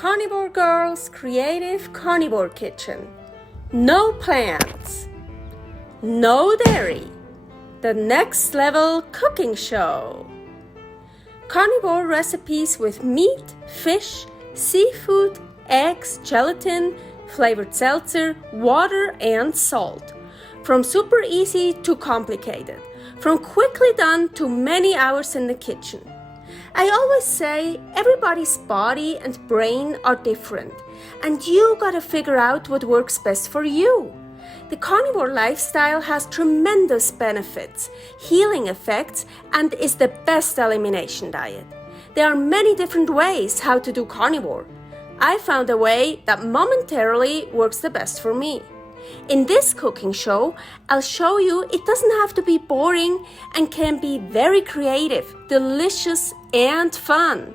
Carnivore Girl's Creative Carnivore Kitchen. No plants, no dairy, the next level cooking show. Carnivore recipes with meat, fish, seafood, eggs, gelatin, flavored seltzer, water, and salt. From super easy to complicated, from quickly done to many hours in the kitchen. I always say everybody's body and brain are different, and you gotta figure out what works best for you. The carnivore lifestyle has tremendous benefits, healing effects, and is the best elimination diet. There are many different ways how to do carnivore. I found a way that momentarily works the best for me. In this cooking show, I'll show you it doesn't have to be boring and can be very creative, delicious, and fun.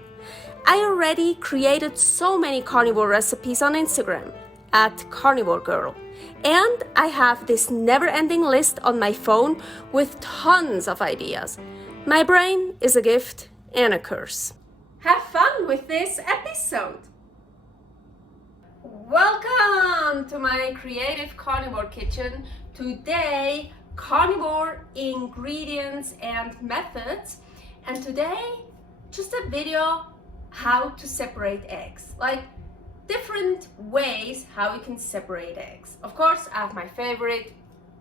I already created so many carnivore recipes on Instagram at karnivorgirl, and I have this never-ending list on my phone with tons of ideas. My brain is a gift and a curse. Have fun with this episode! Welcome to my creative carnivore kitchen. Today, carnivore ingredients and methods. And today, just a video how to separate eggs. Like different ways how you can separate eggs. Of course, I have my favorite,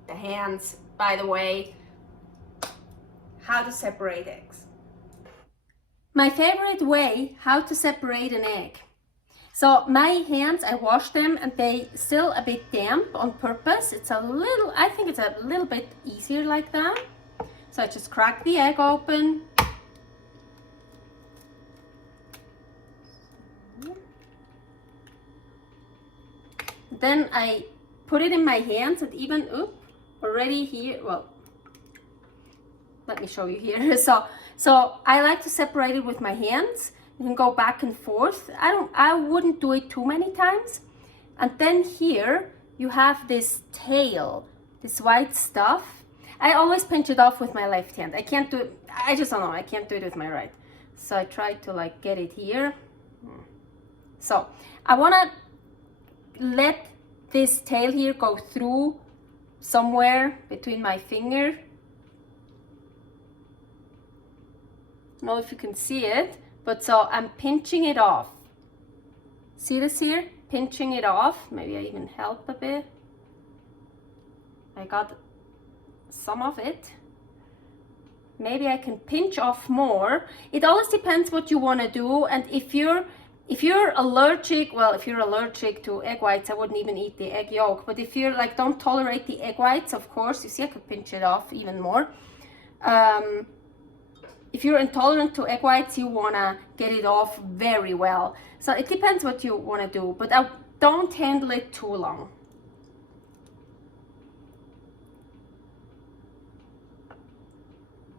the hands, by the way. How to separate eggs. My favorite way how to separate an egg. So my hands, I wash them and they still a bit damp on purpose. I think it's a little bit easier like that. So I just crack the egg open. Then I put it in my hands and even, already here, well, let me show you here. So I like to separate it with my hands. You can go back and forth. I wouldn't do it too many times. And then here you have this tail, this white stuff. I always pinch it off with my left hand. I can't do it, I just don't know, I can't do it with my right. So I try to like get it here. So I wanna let this tail here go through somewhere between my finger. I don't know if you can see it. But so I'm pinching it off. See this here? Pinching it off. Maybe I even help a bit. I got some of it. Maybe I can pinch off more. It always depends what you want to do. And if you're allergic, well, if you're allergic to egg whites, I wouldn't even eat the egg yolk. But if you're like, don't tolerate the egg whites, of course, you see, I could pinch it off even more. If you're intolerant to egg whites, you wanna get it off very well. So it depends what you wanna do, but don't handle it too long.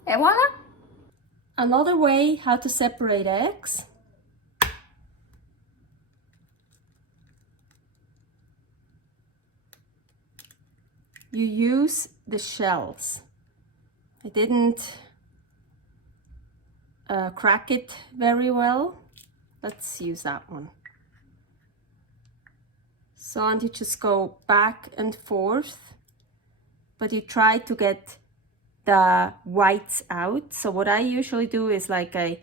Et voila! Another way how to separate eggs. You use the shells. I didn't crack it very well. Let's use that one. So, and you just go back and forth, but you try to get the whites out. So what I usually do is like I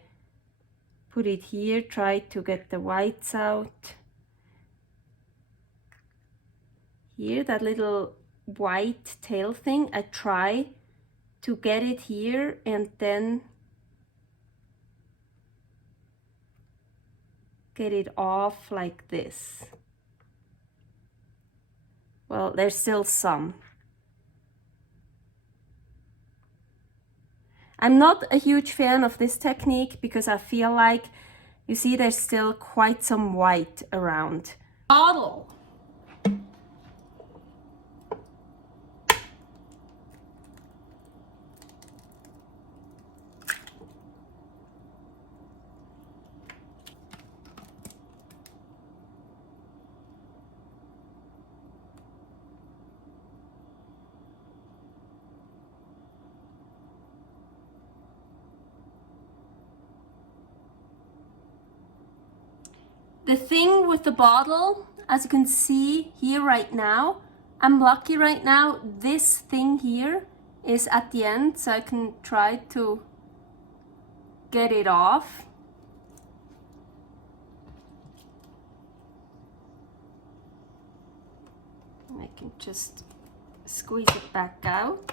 put it here, try to get the whites out. Here, that little white tail thing, I try to get it here and then get it off like this. Well, there's still some. I'm not a huge fan of this technique because I feel like, you see, there's still quite some white around. Bottle. The thing with the bottle, as you can see here right now, I'm lucky right now, this thing here is at the end, so I can try to get it off. I can just squeeze it back out.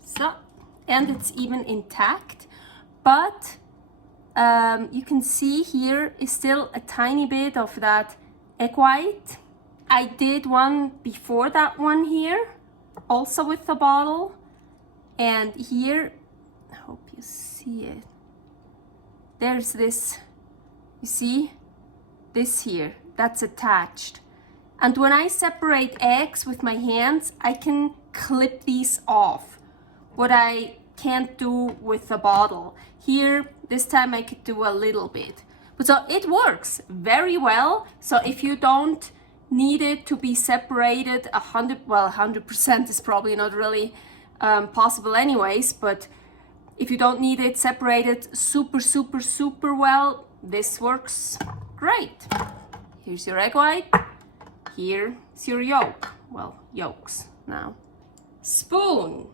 So, and it's even intact, but you can see here is still a tiny bit of that egg white. I did one before that one here, also with the bottle, and here, I hope you see it, there's this, you see, this here, that's attached. And when I separate eggs with my hands, I can clip these off, what I can't do with the bottle. Here, this time I could do a little bit. But so it works very well. So if you don't need it to be separated 100% is probably not really possible anyways, but if you don't need it separated super well, this works great. Here's your egg white, here's your yolk, well, yolks now. Spoon.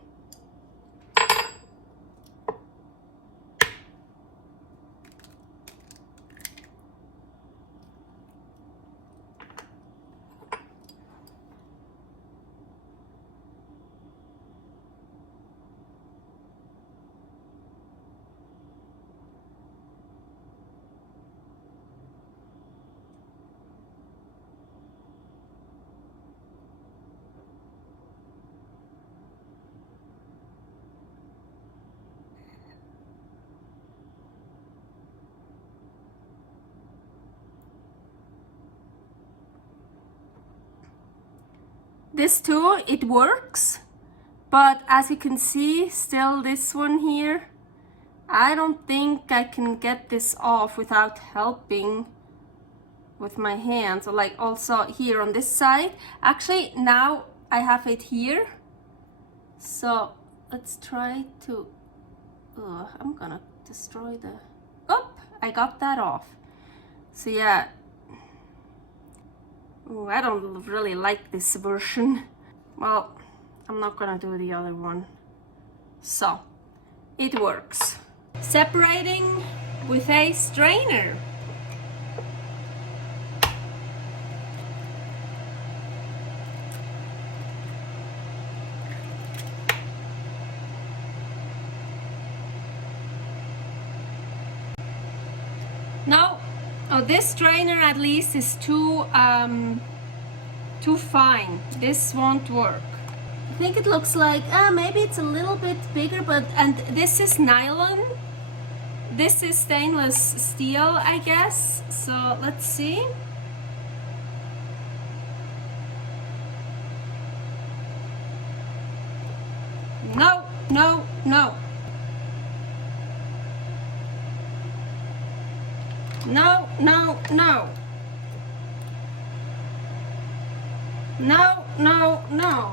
This too, it works, but as you can see, still this one here, I don't think I can get this off without helping with my hands, or like also here on this side. Actually, now I have it here, so let's try to, I'm gonna destroy the, oh, I got that off. So yeah. Ooh, I don't really like this version. Well, I'm not gonna do the other one. So, it works. Separating with a strainer. Now, this strainer at least is too fine. This won't work. I think it looks like maybe it's a little bit bigger, but and this is nylon. This is stainless steel, I guess. So let's see. No, no, no. No, no, no. No, no, no.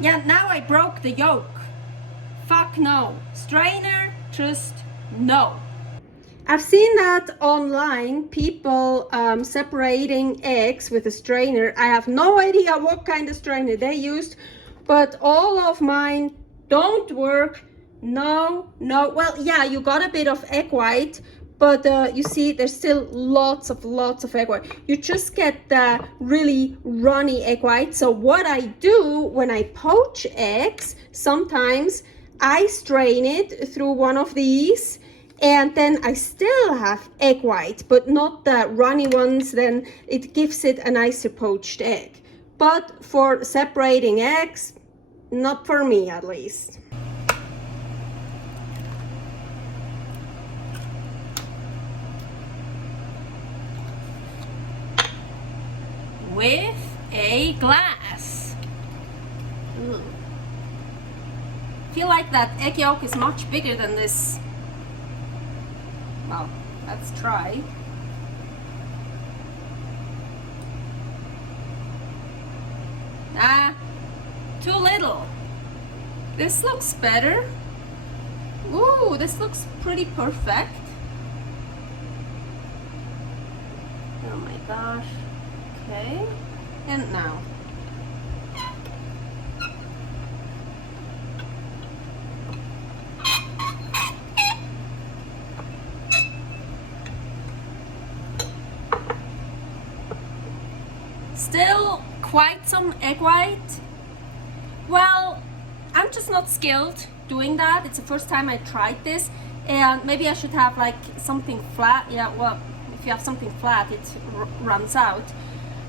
Yeah, now I broke the yolk. Fuck no. Strainer, just no. I've seen that online, people separating eggs with a strainer. I have no idea what kind of strainer they used, but all of mine don't work. No, no. Well, yeah, you got a bit of egg white, but you see there's still lots of egg white. You just get the really runny egg white. So what I do when I poach eggs, sometimes I strain it through one of these, and then I still have egg white, but not the runny ones. Then it gives it a nicer poached egg. But for separating eggs, not for me at least. With a glass. Ooh. I feel like that egg yolk is much bigger than this. Well, let's try. Too little. This looks better. Ooh, this looks pretty perfect. Oh my gosh. Okay. And now. Still quite some egg white. Well, I'm just not skilled doing that. It's the first time I tried this, and maybe I should have like something flat. Yeah, well, if you have something flat, it runs out.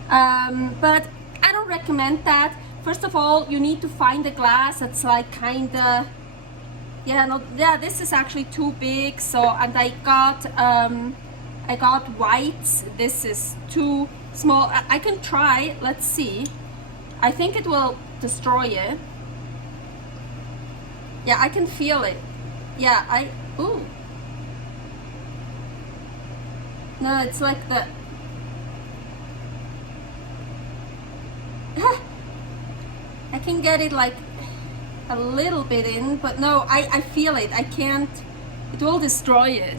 But I don't recommend that. First of all, you need to find a glass that's like kinda, this is actually too big. So, and I got whites. This is too small. I can try. Let's see. I think it will destroy it. Yeah, I can feel it. Yeah, ooh. No, it's like the I can get it like a little bit in, but no, I feel it. I can't. It will destroy it.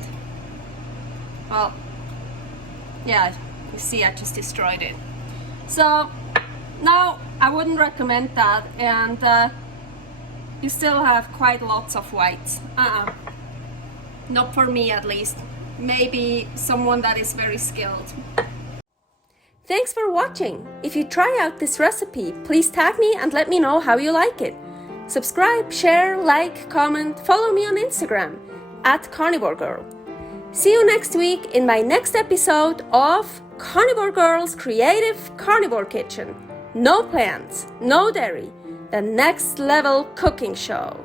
Well, yeah, you see, I just destroyed it. So now I wouldn't recommend that, and you still have quite lots of whites. Not for me, at least. Maybe someone that is very skilled. Thanks for watching. If you try out this recipe, please tag me and let me know how you like it. Subscribe, share, like, comment, follow me on Instagram @karnivorgirl. See you next week in my next episode of Carnivore Girl's Creative Carnivore Kitchen. No plants, no dairy, the next level cooking show.